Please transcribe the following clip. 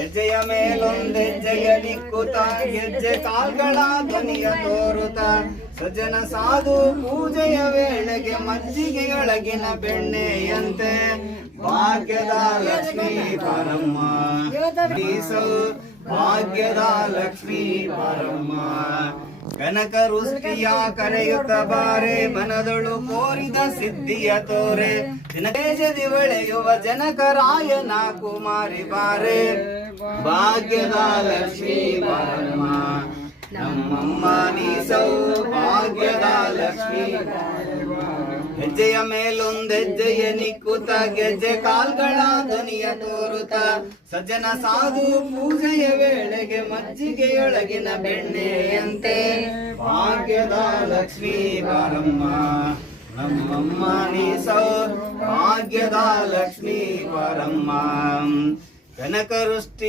ಹೆಜ್ಜೆಯ ಮೇಲೊಂದೆಜ್ಜೆಯ ನಿಕ್ಕುತ್ತ ಗೆಜ್ಜೆ ಕಾಲ್ಗಳ ಧ್ವನಿಯ ತೋರುತ. ಸಜ್ಜನ ಸಾಧು ಪೂಜೆಯ ವೇಳೆಗೆ ಮಜ್ಜಿಗೆಯೊಳಗಿನ ಬೆಣ್ಣೆಯಂತೆ. ಭಾಗ್ಯದ ಲಕ್ಷ್ಮೀ ಪರಮ್ಮ. ಭಾಗ್ಯದ ಲಕ್ಷ್ಮೀ ಪರಮ್ಮ. ಕನಕ ವೃಷ್ಟಿಯ ಕರೆಯುತ್ತ ಬಾರೆ, ಮನದೊಳು ಕೋರಿದ ಸಿದ್ಧಿಯ ತೋರೆ. ದಿನಕೇಶದಿ ಬೆಳೆಯುವ ಜನಕರಾಯನ ಕುಮಾರಿ ಬಾರೆ. ಭಾಗ್ಯದ ಲಕ್ಷ್ಮೀ ಬಾರಮ್ಮ ನಮ್ಮಮ್ಮ ನೀಸೌ ಭಾಗ್ಯದ ಲಕ್ಷ್ಮೀ ಹೆಜ್ಜೆಯ ಮೇಲೊಂದೆಜ್ಜೆಯ ನಿಕ್ಕುತ ಗೆಜ್ಜೆ ಕಾಲ್ಗಳ ಧ್ವನಿಯ ತೋರುತ. ಸಜ್ಜನ ಸಾಧು ಪೂಜೆಯ ವೇಳೆಗೆ ಮಜ್ಜಿಗೆಯೊಳಗಿನ ಬೆಣ್ಣೆಯಂತೆ ಭಾಗ್ಯದ ಲಕ್ಷ್ಮೀ ಬಾರಮ್ಮ ನಮ್ಮಮ್ಮ ನೀಸೋ ಭಾಗ್ಯದ ಲಕ್ಷ್ಮೀ ಬಾರಮ್ಮ ಕನಕ ವೃಷ್ಟಿ